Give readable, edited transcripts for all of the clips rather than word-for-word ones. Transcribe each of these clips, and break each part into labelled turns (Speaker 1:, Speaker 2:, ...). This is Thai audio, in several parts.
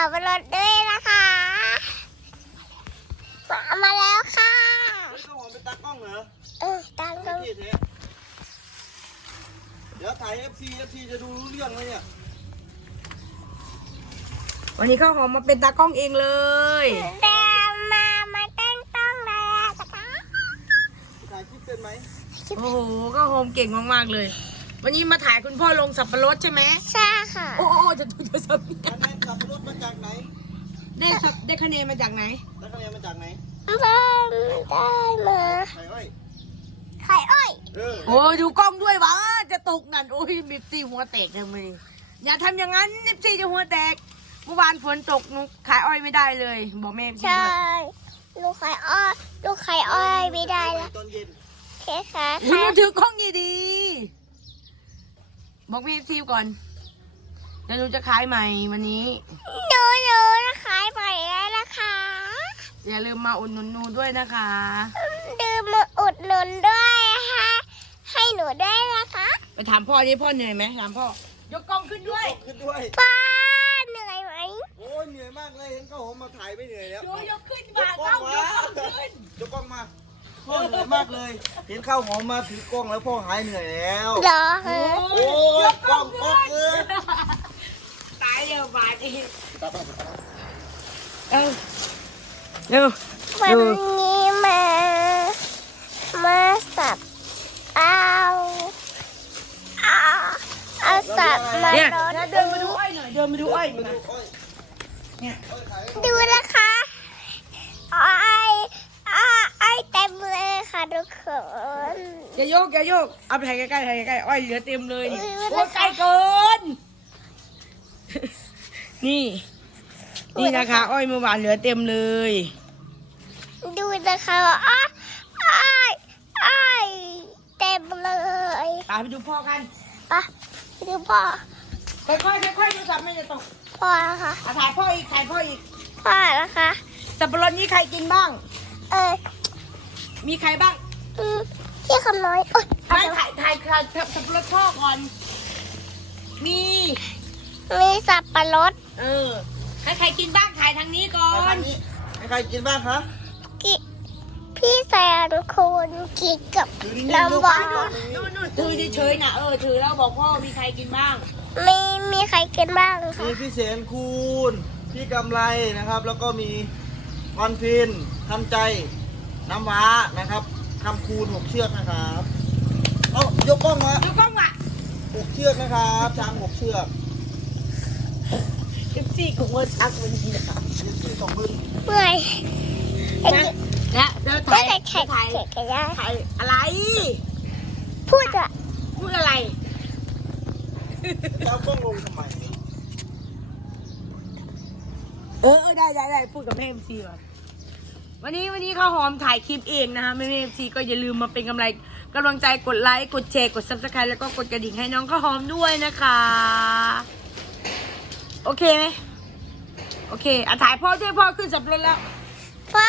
Speaker 1: ขับรถด้วยนะคะมาแล้วค่ะ
Speaker 2: ข้าวหอมเป็นตากล้องเหรอ
Speaker 1: ตากล้อง
Speaker 2: เดี๋ยวถ่าย FC จะดูรู้เรื่องไหมเนี่ย
Speaker 3: วันนี้ข้าวหอมมาเป็นตากล้องเองเลย
Speaker 1: แต่มาเต้นต้องเลยนะคะ
Speaker 2: ถ่ายคลิปเป็นไหม
Speaker 3: โอ้โหข้าวหอมเก่งมากๆเลยวันนี้มาถ่ายคุณพ่อลงสับปะรดใช่ไหม
Speaker 1: ใช่ค่ะ
Speaker 3: โอ้จะสับ
Speaker 2: คะแนนสับปะรดมาจากไหน
Speaker 3: ได้คะแนนมาจากไหน
Speaker 2: ได้คะแนนมาจากไหน
Speaker 1: ได้มา
Speaker 2: ไข่อ้อย
Speaker 1: ไข่อ้อย
Speaker 3: โอ้ดูกล้องด้วยวะจะตกนั่นโอ้ยมิบซี่หัวแตกเลยมึงอย่าทำอย่างนั้นมิบซี่จะหัวแตกเมื่อวานฝนตกหนูขายอ้อยไม่ได้เลยบอกแม่
Speaker 1: ใช่ลูกไข่อ้อยไม่ได้ละ
Speaker 2: ตอนเย็น
Speaker 1: แค่ค่ะ
Speaker 3: หนูถือกล้องดีๆบอกแม่ซิวก่อนเดี๋ยวหนูจะขายใหม่วันนี้
Speaker 1: หนูจะขายใหม่แล้วนะคะ
Speaker 3: อย่าลืมมาอุดหนุนหนูด้วยนะคะ
Speaker 1: ลืมมาอุดหนุนด้วยค่ะให้หนูได้นะคะ
Speaker 3: ไปถามพ่อดิพ่อเหนื่อยไหมถามพ่อยกกล้องขึ้นด้วย
Speaker 1: ป้าเหนื่อยไหม
Speaker 2: โอ้ยเหนื่อยมากเลยเห็นข้าวหอมมาถ่ายไม่เหนื่อยแล้ว
Speaker 3: ยกขึ้นมายกกล้องขึ้น
Speaker 2: ยกกล้องมาพ่อเหนื่อยมากเลยเห็นข้าวหอมมาถือกล้องแล้วพ่อหายเหนื่อยแล้ว
Speaker 1: เหรอ
Speaker 2: โอ้ยกล้องเลย
Speaker 3: ตายเร็วบาดอีกเร็ว
Speaker 1: วันนี้มาสับเอาสับมา
Speaker 3: เนี่ยเดินมาดูอ้อยหน่อยเดินมาดูอ้อยเนี่ย
Speaker 1: ดูนะคะอ้อยเต็มเลยค่ะทุกคน
Speaker 3: อย่าโยกเอาไปถ่ายใกล้อ้อยเหลือเต็มเลยโอ้ใกล้เกินนี่นะคะอ้อยเมื่อวานเหลือเต็มเลย
Speaker 1: ดูนะคะอ้อยเต็มเลย
Speaker 3: ไปดูพ่อกัน
Speaker 1: ไปดูพ่อ
Speaker 3: ค่อยดูสับไม่จะตก
Speaker 1: พ่อนะคะ
Speaker 3: ถ่ายพ่ออีก
Speaker 1: พ่อนะคะ
Speaker 3: สับปะรดนี้ใครกินบ้าง
Speaker 1: มี
Speaker 3: ใครบ้าง
Speaker 1: พี่คำน้อย
Speaker 3: ถ่ายสับปะรดพ่อก่อนมี
Speaker 1: สับปะรด
Speaker 3: ให้ใครกินบ้างถ่ายทางนี้ก่อน
Speaker 2: ให้ใครกินบ้างคะ
Speaker 1: พี่แซนคุณกินกับน้ำหวาน
Speaker 3: นู่นถือเฉยๆนะถือแล้วบอกพ่อมีใครกินบ้าง
Speaker 1: มีใครกินบ้างคะ
Speaker 2: มีพี่เสนคุณพี่กำไรนะครับแล้วก็มีวันพินทันใจน้ำว้านะครับคำคูณ6 เชือกนะครับเอายกกล้องมา6 เชือกนะครับช้าง6 เชือก
Speaker 3: 14ของเวอร์ชักวันนี้นะครับ
Speaker 2: 14 2 มือ
Speaker 1: เมื่อย
Speaker 3: และเดี๋ยวถ่ายอะไร
Speaker 1: พูด
Speaker 3: อะไร
Speaker 2: เจ้ากล้องลงทำไม
Speaker 3: ได้พูดกับแม่MCก่อนวันนี้ข้าวหอมถ่ายคลิปเองนะคะแม่MCก็อย่าลืมมาเป็นกำลังใจกดไลค์กดแชร์กด Subscribe แล้วก็กดกระดิ่งให้น้องข้าวหอมด้วยนะคะโอเคไหมโอเคถ่ายพ่อด้วยพ่อขึ้นสับปะรดแล้ว
Speaker 1: พ่อ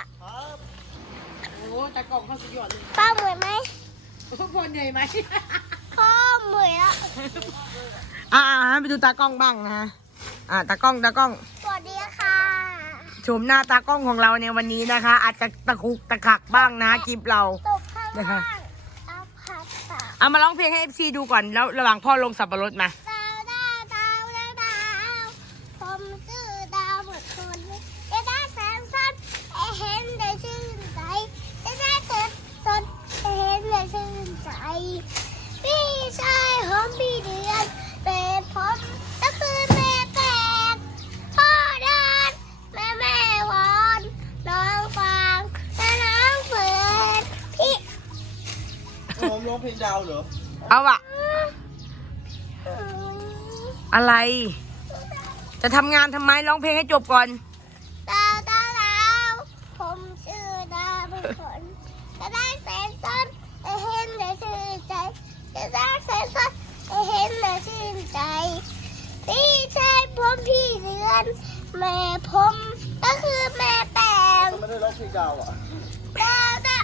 Speaker 3: โอ้ตะกล่องเขาสุดยอดเลย
Speaker 1: พ่อเหนื่อยไหม
Speaker 3: พ่อเหนื่อยไหม
Speaker 1: พ่อเหนื่อยแล้ว
Speaker 3: ไปดูตากล้องบ้างนะฮะตากล้อง
Speaker 1: สวัสดีค่ะ
Speaker 3: ชมหน้าตากล้องของเราในวันนี้นะคะอาจจะตะคุกตะขักบ้างนะคลิปเรา
Speaker 1: ตกข้างล่าง
Speaker 3: เอามาร้องเพลงให้ FC ดูก่อนแล้วระหว่างพ่อลงสับปะรดมา
Speaker 1: ผมชื่อดาวหมดคนจะได้แสงสั้นเห็นได้ชื่นใจจะได้เกิดสดเห็นได้ชื่นใจพี่ชายหอมพี่เดือนแต่ผมก็คือแม่แตกพ่อเดินแม่วอนน้องฟังและน้องเปิดพี่
Speaker 2: ผมร้องเพลงดาวเหรอ
Speaker 3: เอาอะไรจะทำงานทำไมร้องเพลงให้จบก่อน
Speaker 1: ดาวผมชื่อดาวเป็นคนจะได้แสนสั้นเห็นได้ชื่นใจจะได้แสนสั้นเห็นได้ชื่นใจพี่ชายผมพี่เดือนแม่ผมก็คือแม่แปง
Speaker 2: ไม่ได้ร้องเพลงดาว
Speaker 1: ดาว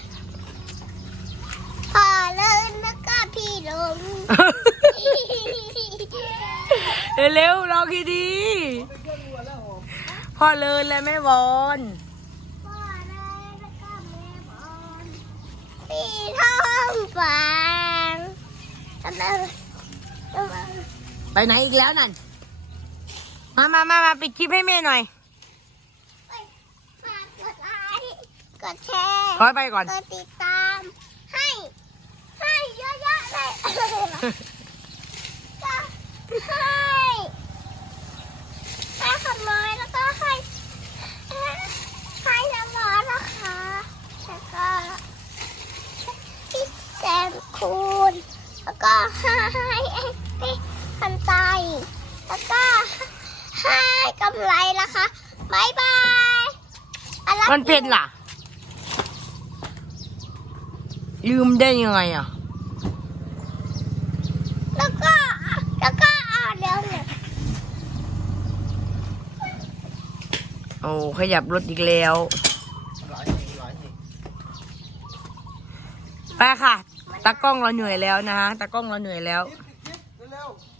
Speaker 1: พอเลยแล้วก็พี่ลง
Speaker 3: เร็วร้องดี
Speaker 2: แล้วหอม
Speaker 3: พ่อเลินและแม่บอล
Speaker 1: พ่อเลยแล้วก็แม่บอลพี่ท้องฟ้ากำลัง
Speaker 3: ไปไหนอีกแล้วนั่น มาปิดคลิปให้แม่หน่อย
Speaker 1: ฝากกดไลค์กดแชร์
Speaker 3: ขอไปก่อน
Speaker 1: กดติดตามให้เยอะๆเลยก็ให้ขโมยแล้วก็ให้น้ำร้อนนะคะแล้วก็พี่แซมคูณแล้วก็ให้คันไตแล้วก็ให้กำไรนะคะบ๊ายบายอะไร
Speaker 3: มันเป็นล่ะ ลืมได้ยังไงอ่ะ
Speaker 1: แล้วก็เอาเร็วเนี่ย
Speaker 3: โอ้ขยับรถอีกแล้ว
Speaker 2: หลายที
Speaker 3: ไปค่ะ ตากล้องเราเหนื่อยแล้วนะฮะ ตากล้องเราเหนื่อยแล้ว
Speaker 2: คิดเร็ว